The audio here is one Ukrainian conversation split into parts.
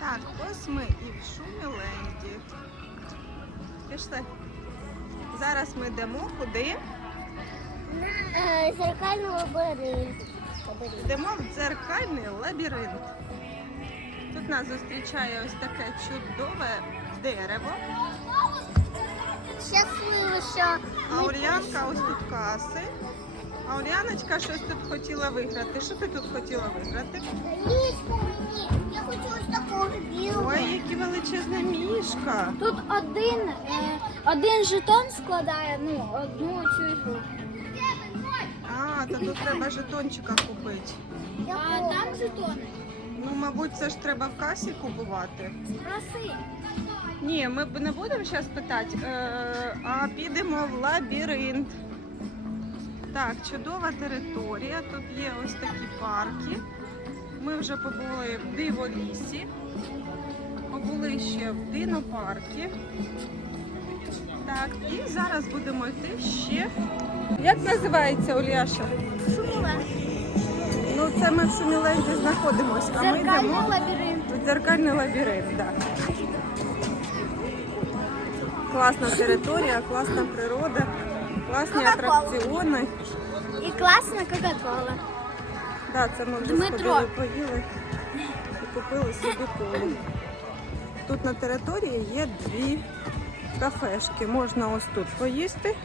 Так, ось ми і в Шуміленді. Пішли. Зараз ми йдемо куди? Е, Зеркальний лабіринт. Лабіринт. Йдемо в дзеркальний лабіринт. Тут нас зустрічає ось таке чудове дерево. Щасливо, що А Оріанка ось тут каси. А Оріаночка щось тут хотіла виграти. Що ти тут хотіла виграти? Мішка мені. Я хочу ось білого. Ой, які величезна мішка. Тут один, е, один жетон складає ну, одну цю ігру. А, то тут треба жетончика купити. А там жетони. Ну, мабуть, це ж треба в касі купувати. Спроси. Ні, ми б не будемо зараз питати, е, а підемо в лабіринт. Так, чудова територія. Тут є ось такі парки. Ми вже побули в диволісі, побули ще в динопаркі. Так, і зараз будемо йти ще. Як називається Ульяша? Ну, це ми в Шуміленді знаходимося. А ми Зеркальний йдемо лабіринт. в дзеркальний лабіринт, так. Класна територія, класна природа, класні атракціони. І класна Кока-Кола. Да, це ми вже Дмитро. сходили, поїли і купили собі колу. Тут на території є дві кафешки. Можна ось тут поїсти.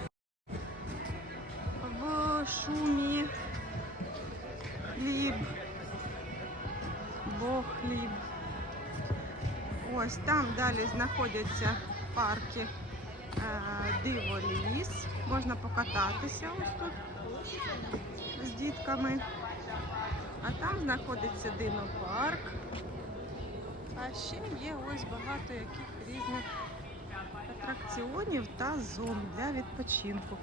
В шумі хліб. Бо хліб. Ось там далі знаходяться парки е, Диво ліс. Можна покататися ось тут з дітками. А там знаходиться динопарк. А ще є ось багато яких різних атракціонів та зон для відпочинку.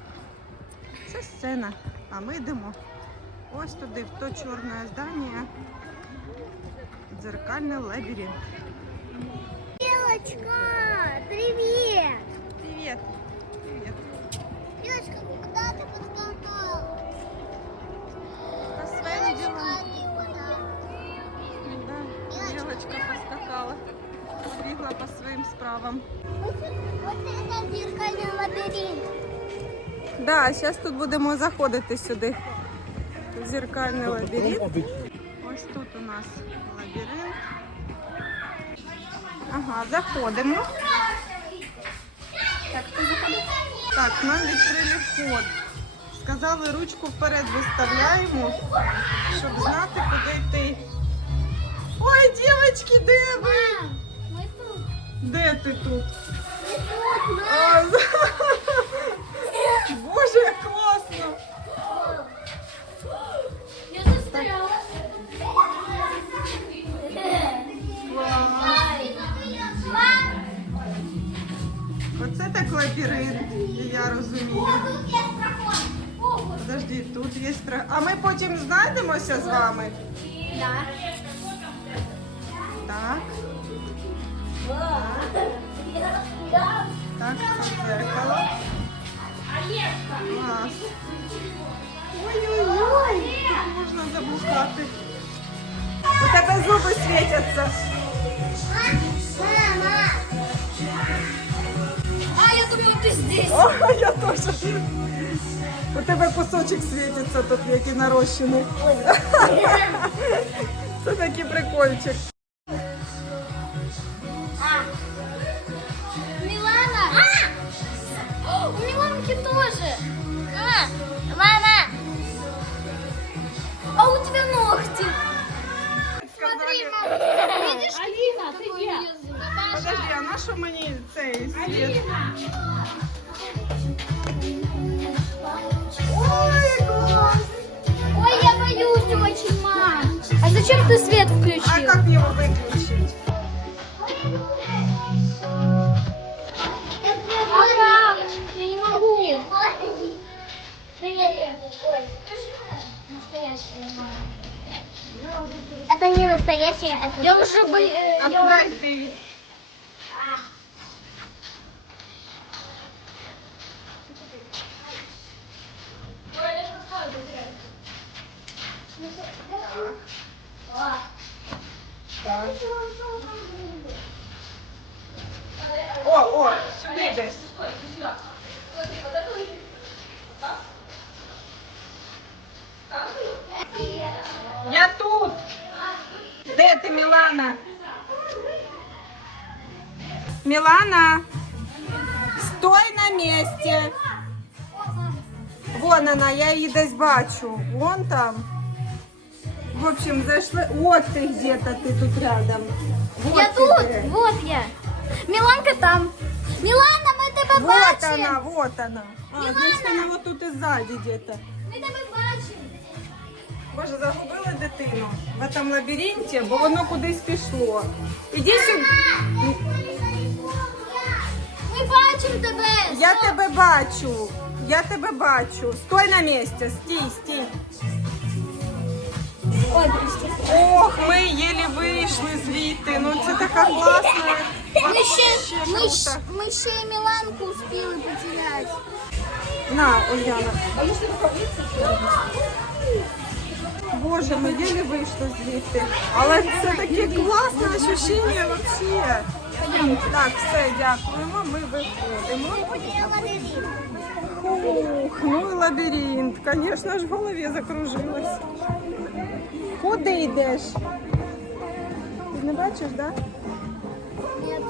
Це сцена, а ми йдемо ось туди, в то чорне здання. Дзеркальний лабіринт. Білочка, поскакала. Побігла по своїм справам. Ось це зеркальний лабіринт. Да, зараз тут будемо заходити сюди. В зеркальний лабіринт. Ось тут у нас лабіринт. Ага, заходимо. Так, ти заходиш? Так, нам відкрили вход. Сказали, ручку вперед виставляємо, щоб знати, куди йти. Ой, дівчатки, де ви? Ми тут. Де ти тут? А, Боже, як класно! Я застряла. Оце так лабіринт, я розумію. Подожди, тут є стра... А ми потім знайдемося з вами. Да. Так, так, це дзеркало. Клас. Ой-ой-ой, тут можна заблукати. У тебе зуби світяться. Мама, А, я думаю, ти здесь. О, я теж. У тебе кусочок світиться тут, який нарощений. Це такий прикольчик. Видишь, Алина, ты где? подожди, а на що мені цей світ? Ой, клас! Ой, я боюсь очень, мам. А зачем ты свет А включил? як його виключити? Ага, я не могу. Это не настоящее. Это... Я уже бы... Э, Отправь О, о, сюда, Дэс. Де ти, Мілана? Мілана, стой на місці. Вон она, я її десь бачу. Вон там. В общем, зайшли. Вот ти где-то, ти тут рядом. Вот Я ти тут, де. вот я. Міланка там. Мілана, ми тебе Вот бачимо. она, вот она. А, значить, вона вот тут і ззаді где-то. Ми тебе бачимо. Боже, загубили дитину в этом лабіринті, бо воно кудись пішло. Іди сюди. Ми бачимо тебе. Я тебе бачу. Я тебе бачу. Стой на місці. Стій, стій. Ох, ми єлі вийшли звідти. Ну це така класна. Ми ще, ми, ще, ми ще й Міланку успіли потеряти. На, Ульяна. Боже, ми єлі вийшли звідти. Але це таке класне ощущення вообще. Так, все, дякуємо. Ми виходимо. Ух, ну і лабіринт. Звісно ж, в голові закружилось. Куди йдеш? Ти не бачиш, так? Да? Нет.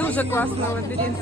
Дуже класний лабіринт.